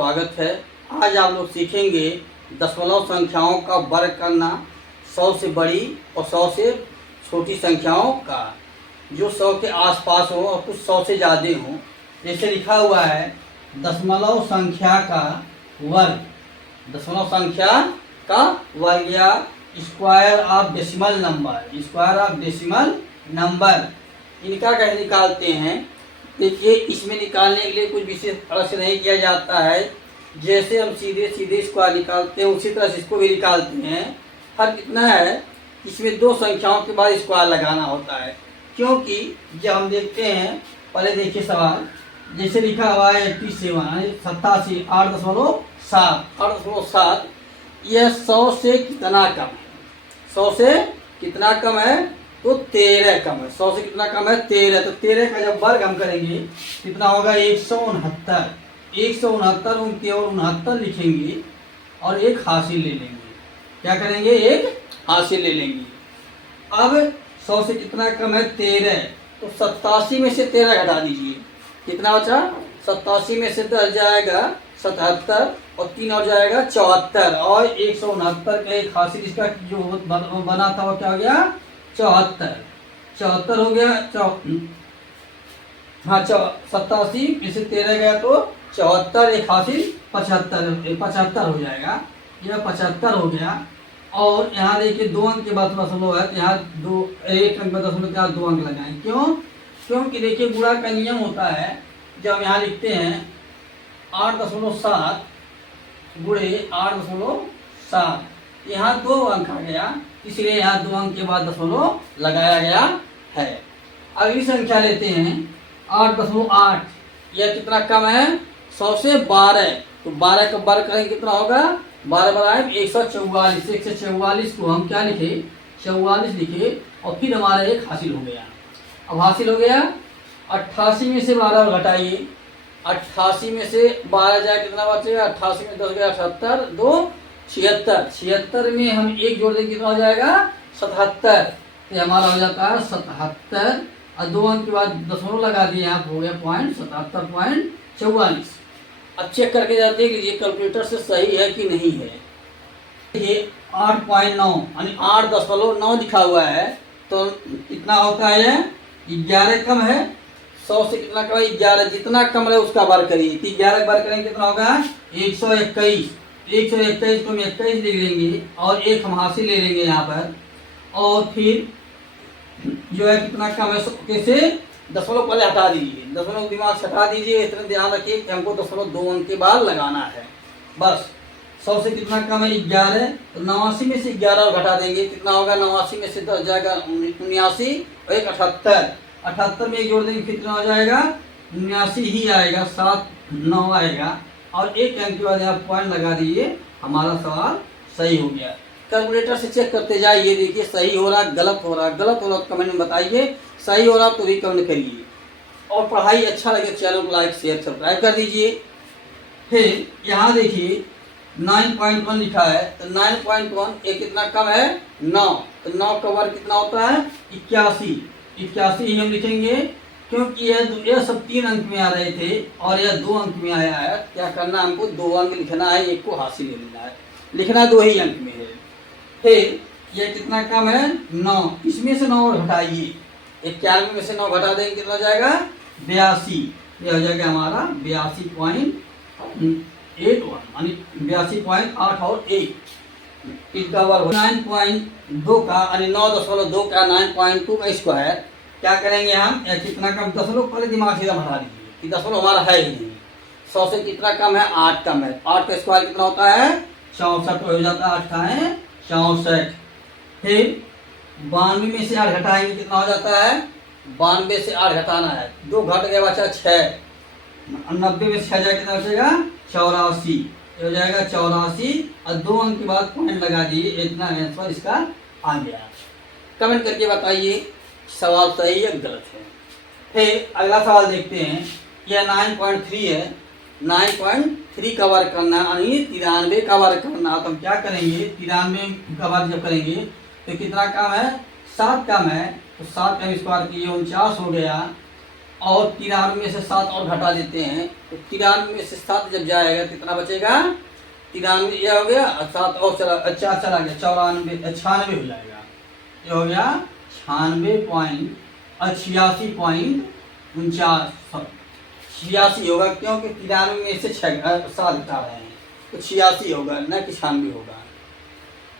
स्वागत है। आज आप लोग सीखेंगे दशमलव संख्याओं का वर्ग करना, 100 से बड़ी और 100 से छोटी संख्याओं का, जो 100 के आसपास हो और कुछ 100 से ज़्यादा हो। जैसे लिखा हुआ है दशमलव संख्या का वर्ग, दशमलव संख्या का वर्ग या square of decimal number, square of decimal number, इनका कैसे निकालते हैं। देखिए, इसमें निकालने के लिए कुछ विशेष तरह से नहीं किया जाता है। जैसे हम सीधे सीधे स्क्वायर निकालते हैं उसी तरह से इसको भी निकालते हैं। फर्क इतना है, इसमें दो संख्याओं के बाद स्क्वायर लगाना होता है, क्योंकि जब हम देखते हैं, पहले देखिए सवाल जैसे लिखा हुआ है 87 87 8.7 यह 100 से कितना कम है। 100 से कितना कम है तो 13 कम है। 100 से कितना कम है 13। तो 13 का जब वर्ग हम करेंगे कितना होगा 169। 169 उनके और 69 लिखेंगे और एक हासिल ले लेंगे। क्या करेंगे, एक हासिल ले लेंगे। अब 100 से कितना कम है 13, तो 87 में से 13 घटा दीजिए, कितना बचा 87 में से 10 जाएगा 77 और 3 और जाएगा 74 और 169 का एक हासिल इसका जो बना था वो क्या हो गया 74 हो गया। हाँ 87 में से 13 गया तो 74, एक हासिल 75 हो जाएगा। यह 75 हो गया। और यहाँ देखिए 2 अंक के बाद दशमलव है, यहाँ एक अंक में दशमलव के बाद 2 अंक लगाएं। क्यों? क्योंकि देखिए गुणा का नियम होता है, जब हम यहाँ लिखते हैं 8.7 गुणे 8.7, यहाँ 2 अंक आ गया, इसलिए यहाँ 2 अंक के बाद दशमलव लगाया गया है। अगली संख्या लेते हैं 8.8, यह कितना कम है 100 से 12, तो 12 का वर्ग करेंगे कितना होगा 12 बराबर 144। 144 को हम क्या लिखे 44 लिखे और फिर हमारा एक हासिल हो गया। अब हासिल हो गया 88 में से 12 घटाइए, 88 में से 12 जाए कितना बचेगा 88 में 10 गया 78, 2 76, 76 में हम एक जोड़ देंगे कितना हो जाएगा 77, तो हमारा हो जाता है 77 और 2 अंक के बाद दशमलव लगा दिए, यहाँ हो गया 77.44। अब चेक करके जाते हैं कि ये कैलकुलेटर से सही है कि नहीं है। ये 8.9 यानी 8.9 लिखा हुआ है, तो कितना होता है 11 कम है 100 से कितना कम है 11, जितना कम है उसका वर्ग करिए। 11 वर्ग करेंगे कितना होगा 121। 121 को हम 21 लिख लेंगे और एक हम हासिल ले लेंगे यहाँ पर, और फिर जो है कितना कम है कैसे दशमलव पहले हटा दीजिए, दशमलव दिमाग से हटा दीजिए। इतना ध्यान रखिए कि हमको दशमलव 2 अंक के बाद लगाना है बस। 100 से कितना कम है 11, तो 89 में से 11 और घटा देंगे, कितना होगा 89 में से 10 जाएगा 79 और एक 78, 78 में एक जोड़ देंगे कितना हो जाएगा 79 ही आएगा, 7 9 आएगा और एक अंक के बाद यहाँ पॉइंट लगा दिए, हमारा सवाल सही हो गया। कैलकुलेटर से चेक करते जाइए, देखिए सही हो रहा गलत हो रहा, गलत हो रहा तो कमेंट में बताइए, सही हो रहा तो भी कमेंट करिए। और पढ़ाई अच्छा लगे चैनल को लाइक शेयर सब्सक्राइब कर दीजिए। फिर यहाँ देखिए 9.1 लिखा है, तो 9.1 एक कितना कम है 9, तो 9 का वर्ग कितना होता है 81। 81 ही हम लिखेंगे, क्योंकि यह सब 3 अंक में आ रहे थे और यह 2 अंक में आया है। क्या करना हमको 2 अंक लिखना है, एक को हासिल ले लेना है, लिखना 2 ही अंक में है। फिर यह कितना कम है 9, इसमें से 9 घटाइए, 91 में से 9 घटा देंगे कितना हो जाएगा 82, यह हो जाएगा हमारा 82.81 यानी 82.8 और 1 इसका वर्ग 9.2 का यानी 9.2 का 9.2 का स्क्वायर। क्या करेंगे हम कितना कम दशमलव पहले दिमाग से हटा दीजिए कि दशमलव हमारा है ही नहीं। 100 से कितना कम है 8 कम है, 8 का स्क्वायर कितना होता है 64 हो जाता है, 8 का है 64। फिर 92 में से 8 घटाएंगे कितना हो जाता है 92 से 8 घटाना है, 2 घट गया बचा 6, 90 में से 6 जाए कितना बचेगा 84, हो जाएगा 84 और 2 अंक के बाद पॉइंट लगा दिए, इतना आंसर इसका आ गया। कमेंट करके बताइए सवाल सही है गलत है। फिर अगला सवाल देखते हैं, यह 9.3 है, 9.3 का वर्ग करना यानी 93 का वर्ग करना। तो हम क्या करेंगे 93 का वर्ग जब करेंगे तो कितना कम है 7 कम है, तो 7 का स्क्वायर कीजिए 49 हो गया और 93 में से 7 और घटा देते हैं, तो 93 में से 7 जब जाएगा कितना बचेगा, 93 यह हो गया, 7 और चला, 4 चला गया, 94 96 हो जाएगा। ये हो गया 86.49 86 होगा, क्योंकि 93 में से 7 घटा रहे हैं, तो 86 होगा, न कि 96 होगा।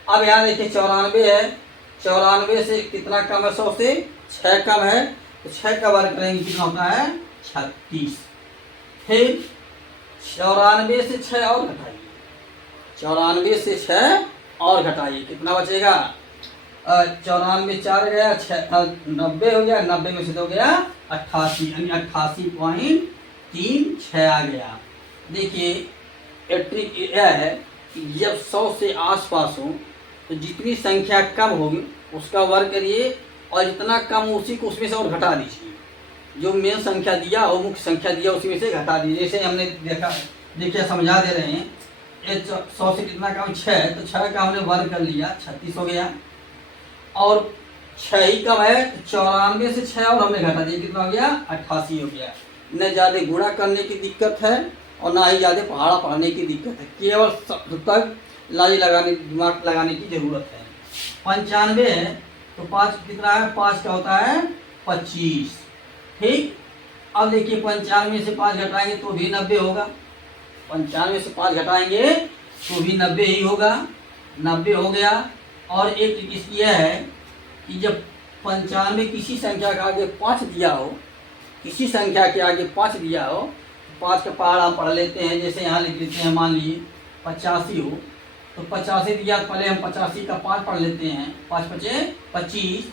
अब यहाँ देखिए 94 है, 94 से कितना कम है, 100 से 6 कम है, तो 6 का वर्ग करेंगे कितना होता है, 36। फिर 94 से 6 और घटाइए, 94 से 6 और घटाइए, कितना बचेगा, 94 4 गया, 90 हो गया, 90 में से तो गया 88, यानी 88.36 आ गया। देखिए ट्रिक यह है कि जब 100 से आसपास हो तो जितनी संख्या कम होगी उसका वर्ग करिए, और जितना कम उसी को उसमें से और घटा दीजिए, जो मेन संख्या दिया हो, मुख्य संख्या दिया उसी में से घटा दीजिए। जैसे हमने देखिए समझा दे रहे हैं, ये 100 से कितना कम 6, तो 6 का हमने वर्ग कर लिया, 36 हो गया, और 6 ही कम है, तो 94 से 6 और हमने घटा दिया, कितना हो गया, 88 हो गया। न ज़्यादा गुणा करने की दिक्कत है और ना ही ज़्यादा पहाड़ा पढ़ने की दिक्कत है, केवल तक लाली लगाने, दिमाग लगाने की ज़रूरत है। 95 है तो 5 कितना है, 5 का होता है 25, ठीक। अब देखिए 95 से 5 घटाएंगे तो भी 90 होगा, 95 से 5 घटाएंगे तो भी 90 ही होगा, 90 हो गया। और एक इसकी यह है कि जब 95 किसी संख्या का आगे 5 दिया हो, किसी संख्या के आगे 5 दिया हो, 5 का पहाड़ हम पढ़ लेते हैं। जैसे यहाँ लिख लेते हैं, मान लीजिए 85 हो, तो 85 दिया, पहले हम 85 का 5 पढ़ लेते हैं, 5 5 25,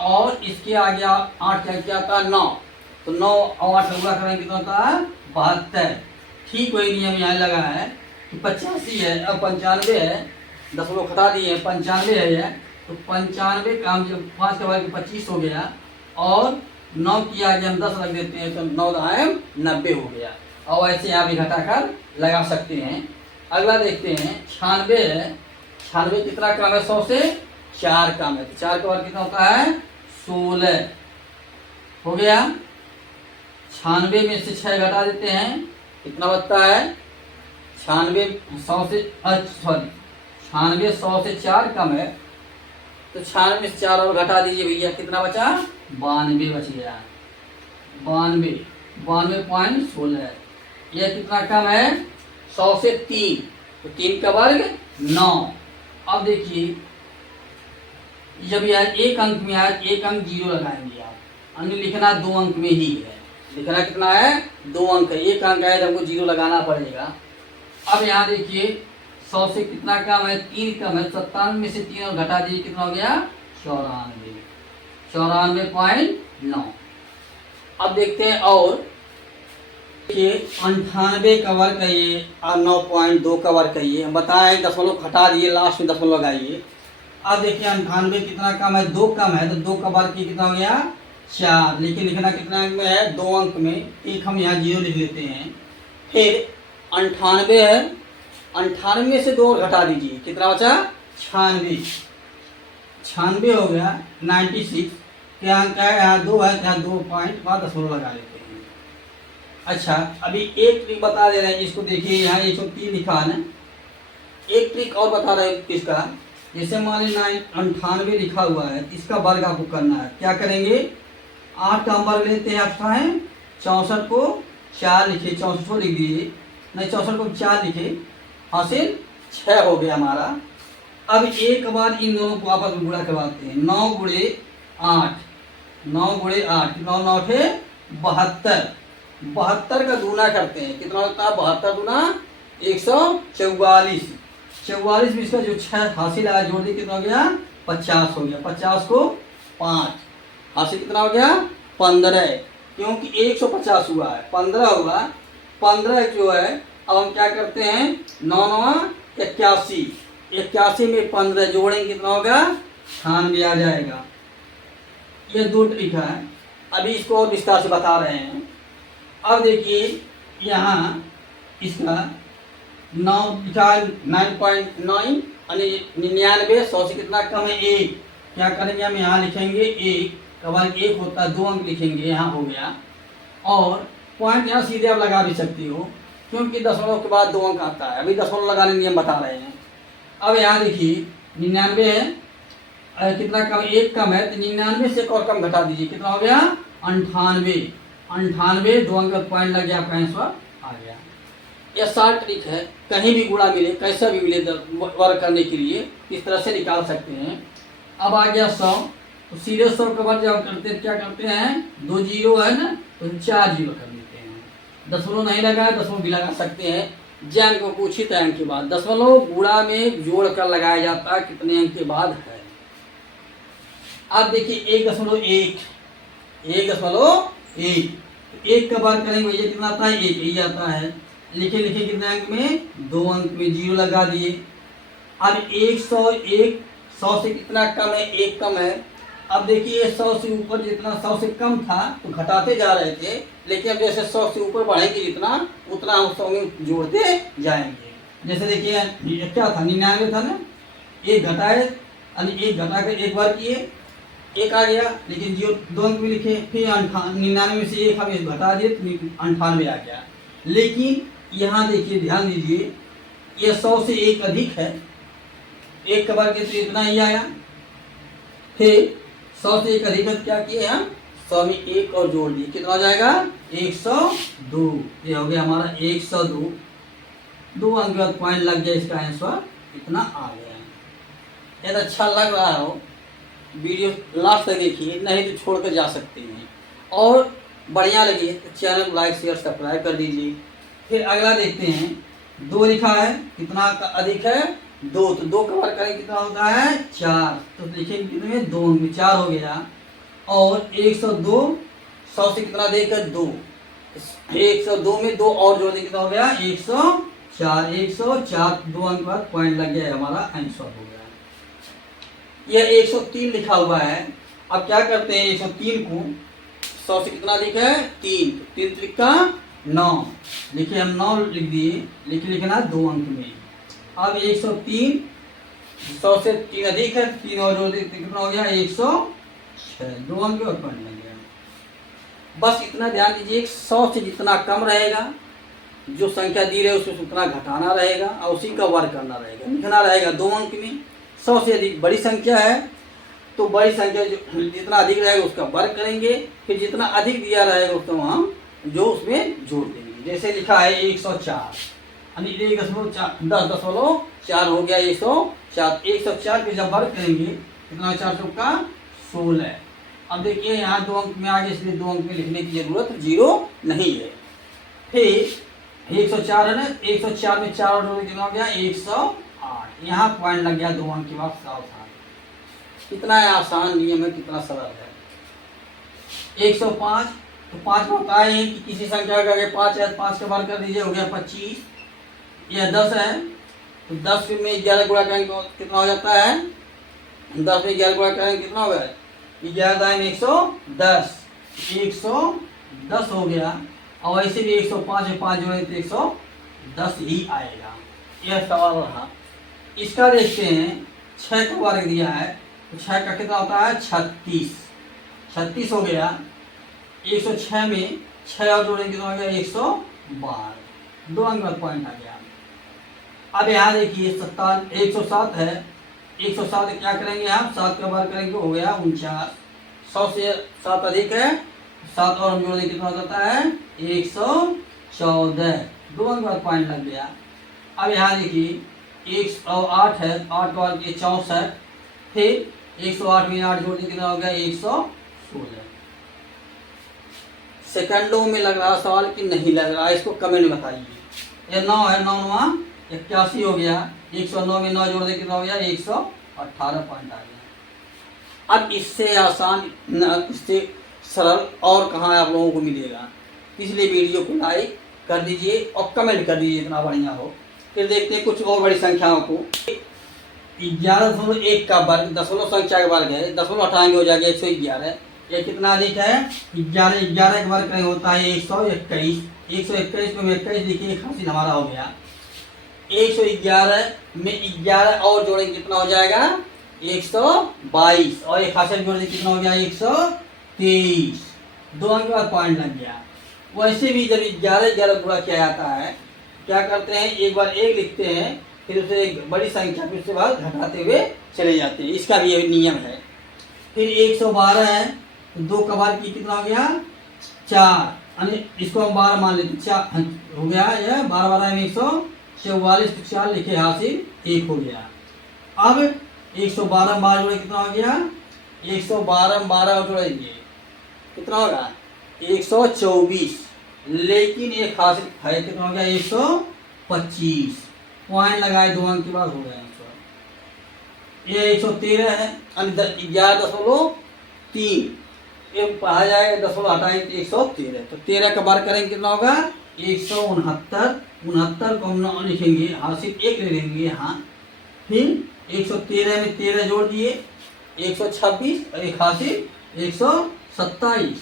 और इसके आगे 8 क्या आता है, 9, तो 9 और 8 लगा करेंगे कितना होता है, 72। ठीक वही नियम यहाँ लगा है कि 85 है, अब 95 है, 10 लोग घटा दिए हैं, 95 है, तो 95 का हम जब 5 का वर्ग 25 हो गया, और 9 की आगे हम 10 रख देते हैं, तो 9 दाएं 90 हो गया। और ऐसे यहाँ भी घटाकर लगा सकते हैं। अगला देखते हैं 96 है, 96 कितना कम है, 100 से 4 कम है, तो 4 का वर्ग कितना होता है, 16 हो गया। 96 में से 6 घटा देते हैं, कितना बचता है, 96 100 से 4 कम है, तो 96 में से 4 और घटा दीजिए भैया, कितना बचा, 92 बच गया, 92.16। यह कितना कम है, 100 से 3, तो 3 का वर्ग 9। अब देखिए जब यह एक अंक में आए, एक अंक 0 लगाएंगे आप, अन्य लिखना 2 अंक में ही है, लिखना कितना है, 2 अंक है, एक अंक है तो हमको 0 लगाना पड़ेगा। अब यहाँ देखिए 100 से कितना कम है, 3 कम है, 97 में से 3 और घटा दीजिए, कितना हो गया, 94.9। अब देखते हैं, और देखिए 98 का वर्ग कहिए और 9.2 का वर्ग कहिए, हम बताएं, दशमलव घटा दिए, लास्ट में दशमलव लगाइए। अब देखिए 98 कितना कम है, 2 कम है, तो 2 का वर्ग कितना हो गया, 4, लेकिन लिखना कितना अंक में है, 2 अंक में, एक हम यहाँ 0 लिख लेते हैं। फिर 98 है, 98 में से 2 और घटा दीजिए, कितना बचा, 96, 96 हो गया, 96। क्या अंक है, यहाँ 2 है, यहाँ 2 पॉइंट बाद दशमलव लगा लेते हैं। अच्छा, अभी एक ट्रिक बता दे रहे हैं, इसको देखिए, यहाँ 103 लिखा है ना, एक ट्रिक और बता रहे हैं इसका। जैसे मान लीजिए 98 लिखा हुआ है, इसका वर्ग आपको करना है, क्या करेंगे, 8 का हम वर्ग लेते हैं, 8 है 64 को 4 लिखे, 64 को लिख दीजिए, नहीं 64 को 4 लिखे, हासिल 6 हो गया हमारा। अब एक बार इन दोनों को आपस में गुणा करवाते हैं, 9 गुणे 8, 9 गुणे 8, 9 9 थे 72, 72 का गुना करते हैं, कितना होता है, 72 गुना 144, 44 में इसका जो 6 हासिल आया जोड़ दिए, कितना हो गया, 50 हो गया, 50 को 5 हासिल कितना हो गया, 15, क्योंकि 150 हुआ है, 15 हुआ, 15 जो है, अब हम क्या करते हैं, 9 9 81, 81 में 15 जोड़ेंगे, कितना होगा, 98 आ जाएगा। ये 2 ट्रिक है, अभी इसको और विस्तार से बता रहे हैं। अब देखिए यहाँ इसका 9.9 यानी 99, 100 से कितना कम है, 1, क्या करेंगे हम, यहाँ लिखेंगे 1 का वर्ग 1 होता है, 2 अंक लिखेंगे, यहाँ हो गया। और पॉइंट यहाँ सीधे आप लगा भी सकती हो, क्योंकि दशमलव के बाद 2 अंक आता है। अभी दशमलव लगाने नियम बता रहे हैं। अब यहाँ देखिए 99 है, कितना कम, 1 कम है, तो 99 से एक और कम घटा दीजिए, कितना हो गया 98। 98 2 अंक का पॉइंट लग गया, आपका आंसर आ गया। यह शार्ट ट्रिक है, कहीं भी गुणा मिले, कैसा भी मिले वर्ग करने के लिए इस तरह से निकाल सकते हैं। अब आ गया 100, तो सीधे 100 के बाद जब करते हैं क्या करते हैं, 2 जीरो है ना, तो 4 जीरो कर देते हैं। दशमलव नहीं लगाया, दशमलव भी लगा सकते हैं। जो अंक को पूछी तय अंक के बाद, दशमलव गुणा में जोड़ कर लगाया जाता है, कितने अंक के बाद है। अब देखिए 1.1, 1.1, 1 का बार करेंगे भैया कितना आता है, 1 ही आता है। लिखे लिखे कितने अंक में, 2 अंक में, जीरो लगा दिए। अब 101, 100 से कितना कम है, 1 कम है। अब देखिए 100 से ऊपर जितना 100 से कम था तो घटाते जा रहे थे, लेकिन अब जैसे 100 से ऊपर बढ़ेंगे जितना, उतना हम 100 में जोड़ते जाएंगे। जैसे देखिए ये क्या था, 99 था ना, 1 घटाए, यानी 1 घटा कर 1 बार किए, 1 आ गया, लेकिन जीरो 2 अंक में लिखे, फिर 99 में से 1 हम घटा दिए तो 98 आ गया। लेकिन यहाँ देखिए ध्यान दीजिए, ये 100 से 1 अधिक है, 1 का बार किए तो इतना ही आया। फिर 100 से 1 अधिक है, क्या किए हम, 100 में 1 और जोड़ दिए, कितना हो जाएगा 102। ये हो गया हमारा 102। 2 अंक के बाद पॉइंट लग गया, इसका आंसर इतना आ गया। यदि अच्छा लग रहा हो वीडियो लास्ट तक देखिए, नहीं तो छोड़ कर जा सकते हैं। और बढ़िया लगी तो चैनल लाइक शेयर सब्सक्राइब कर दीजिए। फिर अगला देखते हैं, 2 लिखा है, कितना अधिक है, 2, तो 2 का वर्ग करें कितना होता है 4, तो लिखेंगे कितने में, 2 अंक में 4 हो गया। और 102, 100 से कितना देकर 2, 102 में 2 और जोड़ दें, कितना हो गया 104। 104 2 अंक बाद पॉइंट लग गया, हमारा आंसर हो गया। यह 103 लिखा हुआ है। अब क्या करते हैं, 103 को 100 से कितना अधिक है 3, 3 त्रिका 9, लिखे हम 9 लिख दिए, लिखना 2 अंक में। अब 103, 100 से 3 अधिक है, 3 और जोड़ देते कितना हो गया 106, 2 अंक और पॉइंट लग गया। बस इतना ध्यान दीजिए, 100 से जितना कम रहेगा, जो संख्या दी रहे उसमें उतना घटाना रहेगा और उसी का वर्ग करना रहेगा, लिखना रहेगा 2 अंक में। 100 से अधिक बड़ी संख्या है तो बड़ी संख्या जितना अधिक रहेगा उसका वर्ग करेंगे, फिर जितना अधिक दिया रहेगा उसको हम जो उसमें जोड़ देंगे। जैसे लिखा है 104, यानी 10.4 हो गया 104। 104 पे जब वर्ग करेंगे कितना, 4 चौका 16। अब देखिए यहाँ 2 अंक में आ गए, इसलिए 2 अंक में लिखने की जरूरत जीरो नहीं है। फिर 104 है ना, 104 में 4 और कितना हो गया 108, यहाँ पॉइंट लग गया 2 अंक के बाद 7। कितना आसान नियम है, कितना सरल है। 105, तो 5 को बताए हैं कि किसी संख्या का अगर 5 है, 5 का वर्ग कर दीजिए, हो गया 25। यह 10 है, तो 10 में 11 गुणा करेंगे कितना हो जाता है, 10 में 11 गुणा करेंगे कितना हो गया 11 में 110, 110 हो गया। और ऐसे भी 105 में 5 जोड़े तो 110 ही आएगा। यह सवाल रहा। इसका देखते हैं, 6 का वर्ग दिया है, तो 6 का कितना होता है 36, 36 हो गया। 106 में 6 और जोड़ेंगे कितना हो गया 112, 2 अंक का पॉइंट आ गया। अब यहाँ देखिए 107 है, 107 क्या करेंगे हम, 7 का वर्ग करेंगे, हो गया 49। 100 से 7 अधिक है, 7 और हम जोड़ देंगे कितना हो जाता है 114, 2 अंक का पॉइंट लग गया। अब यहाँ देखिए 108 है, 8 का वर्ग 64, फिर 108 में 8 जोड़ देंगे कितना हो गया 116। सेकंडों में लग रहा सवाल कि नहीं लग रहा, इसको कमेंट में बताइए। ये 9 है, 9 81 हो गया, 109 में 9 जोड़ दे कितना हो गया 118 पॉइंट आ गया। अब इससे आसान, इससे सरल और कहाँ आप लोगों को मिलेगा, इसलिए वीडियो को लाइक कर दीजिए और कमेंट कर दीजिए, इतना बढ़िया हो। फिर देखते हैं कुछ और बड़ी संख्याओं को। 11.1 का वर्ग दशमलव संख्या का वर्ग है, दशमलव हटाएंगे हो जाएगा 111। ये कितना अधिक है 11, 11 का वर्ग होता है 121। 121 में 21 लिखिए, हासिल हमारा हो गया। 111 में 11 और जोड़ेंगे कितना हो जाएगा 122, और एक हासिल जोड़ देंगे कितना हो गया 123, 2 अंक के बाद पॉइंट लग गया। वैसे भी जब 11 गुणा किया जाता है, क्या करते हैं, एक बार एक लिखते हैं, फिर उसे एक बड़ी संख्या फिर उसके बाद घटाते हुए चले जाते हैं। इसका भी ये नियम है। फिर 112 है, तो 2 का बार की कितना हो गया, 4, यानी इसको हम 12 मान लेते, 4 हो गया, यह 12 में 144, तो 4 लिखे, हासिल 1 हो गया। अब 112 12 जोड़े कितना हो गया, 112 12 जोड़ेंगे कितना होगा, 124, लेकिन एक हासिल है, कितना हो गया, 125, पॉइंट लगाए 2 अंक के बाद हो गया 100। ये 113 है, 11.3, ये पढ़ा जाएगा, 10 हटाएंगे तो 113, तो 13 का बार करेंगे कितना होगा, 169, 69 को हम लिखेंगे, हासिल 1 ले लेंगे यहाँ। फिर 113 में 13 जोड़ दिए, 126, और एक हासिल 127,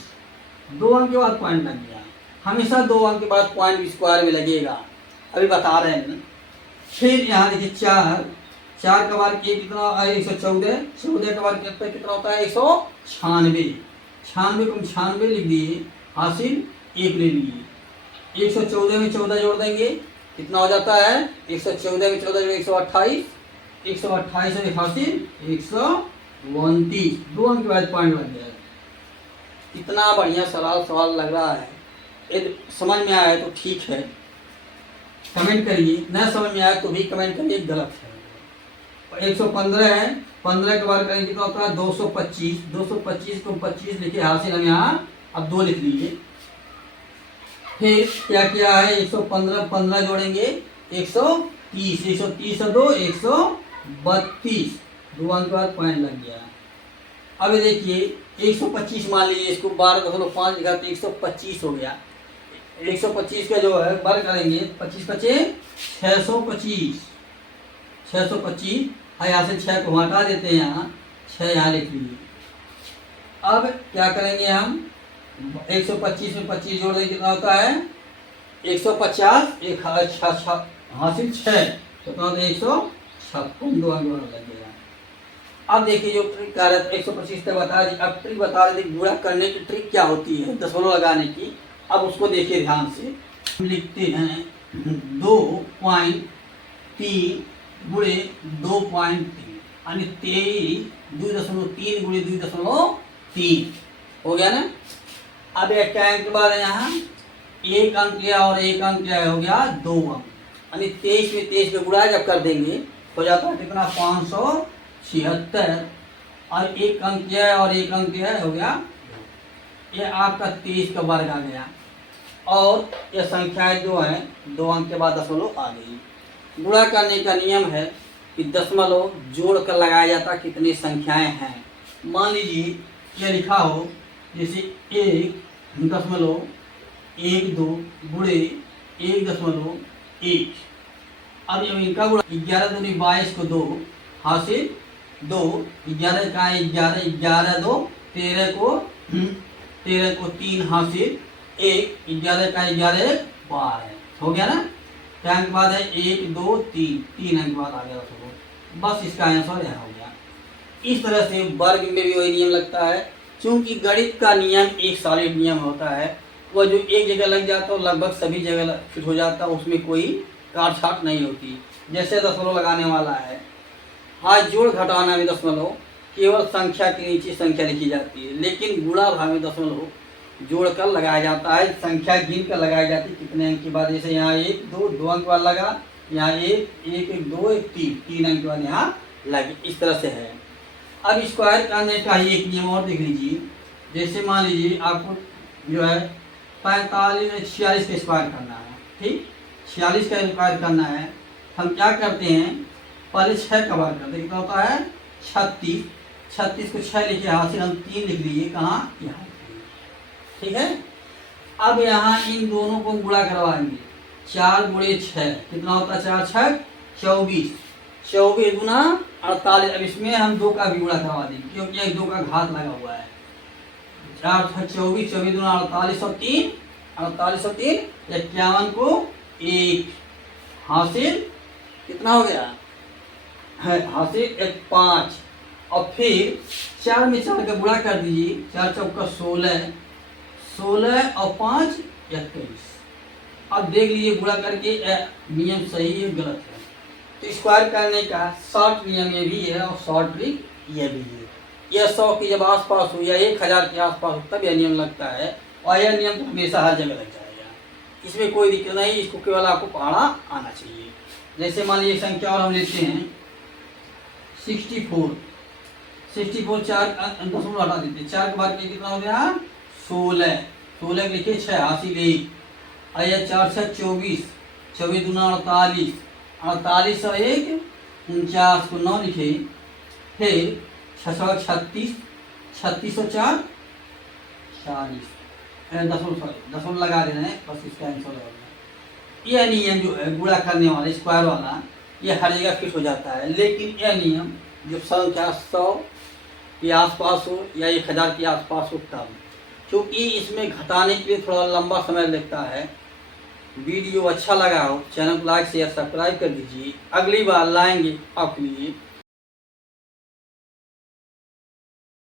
2 अंक के बाद पॉइंट लग गया। हमेशा 2 अंक के बाद पॉइंट स्क्वायर में लगेगा, अभी बता रहे हैं। फिर यहाँ देखिए 4 का बार किए कितना, 114, 14 का बार कितना होता है, 196, 96 को 96 लिख दिए, हासिल 1 ले लिए। 114 में 14 जोड़ देंगे, कितना हो जाता है, 114 में 14 जोड़ 128, 128 में हासिल 129, 2 अंक के बाद पॉइंट लग गया। इतना बढ़िया सवाल लग रहा है, यदि समझ में आया तो ठीक है, कमेंट करिए, न समझ में आया तो भी कमेंट करिए गलत है। 115 है, 15 के बार करेंगे कितना होता है, 225, 225 को 25 लिखे, हासिल हम यहाँ अब 2 लिख लीजिए। फिर क्या किया है, 115 15 जोड़ेंगे, 130, 130 और 2 132, 2 अंक के बाद पॉइंट लग गया। अब देखिए 125 मान लीजिए, इसको 12.5 लिखा तो 125 हो गया। 125 का जो है बार करेंगे, 25 बचे 625, 625, यहाँ से 6 को हटा देते हैं, यहाँ 6 यहाँ लिख लीजिए। अब क्या करेंगे हम, 125 में 25 जोड़ देंगे, कितना होता है 150, एक हासिल 6, तो कितना होता है 156, 2 अंक लग गया। अब देखिए जो ट्रिक कर रहे थे, 125 तक बता दी, अब ट्रिक बता रहे थे गुणा करने की ट्रिक क्या होती है, दशमलव लगाने की। अब उसको देखिए ध्यान से, हम लिखते हैं 2.3 गुणे 2.3, यानी 23, 2.3 गुणे 2.3 हो गया ना। अब एक क्या अंक के बाद है, यहाँ 1 अंक किया और 1 अंक किया, हो गया 2 अंक, यानी 23 में 23 का गुणा जब कर देंगे हो जाता है कितना, 576, और 1 अंक किया है और 1 अंक किया है, हो गया, ये आपका 23 का वर्ग आ गया। और ये संख्याएं जो है 2 अंक के बाद दशमलव आ गई। गुणा करने का नियम है कि दशमलव जोड़ कर लगाया जाता कितनी संख्याएं हैं। मान लीजिए ये लिखा हो, जैसे 1.12 गुणे 1.1, अब इनका गुणा 11 दूनी 22 को 2, हासिल 2, 11 का 11, 11 2, 13 को 3, हासिल 1, 11 का 11 12 हो गया ना। क्या अंक बाद है, 1 2 3, 3 अंक बाद आ गया तो बस इसका आंसर यह हो गया। इस तरह से वर्ग में भी वही नियम लगता है, क्योंकि गणित का नियम एक सॉलिड नियम होता है, वह जो एक जगह लग जाता है लगभग सभी जगह फिट हो जाता है, उसमें कोई काट छाट नहीं होती। जैसे दशमलव लगाने वाला है, हाँ जोड़ घटाना में दशमलव केवल संख्या के नीचे संख्या लिखी जाती है, लेकिन गुणा भाग में दशमलव जोड़ कर लगाया जाता है, संख्या गिन कर लगाई जाती है कितने अंक के बाद। जैसे यहाँ 1 2, 2 अंक बाद लगा, यहाँ 1 1 1 2 1 3, 3 अंक के बाद यहाँ लगे, इस तरह से है। अब स्क्वायर करने का ही एक नियम और देख लीजिए। जैसे मान लीजिए आपको जो है 45 में 46 का स्क्वायर करना है, ठीक, 46 का स्क्वायर करना है, हम क्या करते हैं, पहले 6 का बार करते हैं, कितना होता है 36, 36 को 6 लिखे, हासिल हम 3 लिख लीजिए, कहाँ, यहाँ, ठीक है। अब यहाँ इन दोनों को गुणा करवाएंगे, 4 गुणे 6 कितना होता है, 4 6 24, 24 गुना 48। अब इसमें हम 2 का भी गुणा करवा देंगे, क्योंकि एक 2 का घात लगा हुआ है। 4 6 24, 24 गुना 48 और 3, 48 और 3 51 को 1, हासिल कितना हो गया है, हासिल 5। और फिर 4 में 4 का गुणा कर दीजिए, 4 चौका 16, 16 और 5 21। अब देख लीजिए गुणा करके नियम सही है गलत है। तो स्क्वायर करने का शॉर्ट नियम ये भी है और शॉर्ट ट्रिक ये भी है। यह 100 की जब आसपास हो या 1000 के आसपास हो तब यह नियम लगता है, और यह नियम तो हमेशा हर जगह लग जाएगा, इसमें कोई दिक्कत नहीं। इसको केवल आपको पढ़ना आना चाहिए। जैसे मान लीजिए संख्या और हम लेते हैं 64। 64 4 दशमलव हटा देते हैं, 4 के बाद कितना हो गया 16। 16 लिखे 86 ले, आया 4 से 24, 24 दूना 48, 48 और 1 49 को 9 लिखे, फिर 6 36, 36 और 4 40, दशमलव लगा देना है, बस इसका आंसर हो गया। यह नियम जो है गुणा करने वाला स्क्वायर वाला ये हर जगह फिट हो जाता है, लेकिन यह नियम जो संख्या 100 के आसपास हो या 1000 के आसपास हो तब, क्योंकि इसमें घटाने के लिए थोड़ा लंबा समय लगता है। वीडियो अच्छा लगा हो चैनल को लाइक शेयर सब्सक्राइब कर दीजिए। अगली बार लाएंगे आपके लिए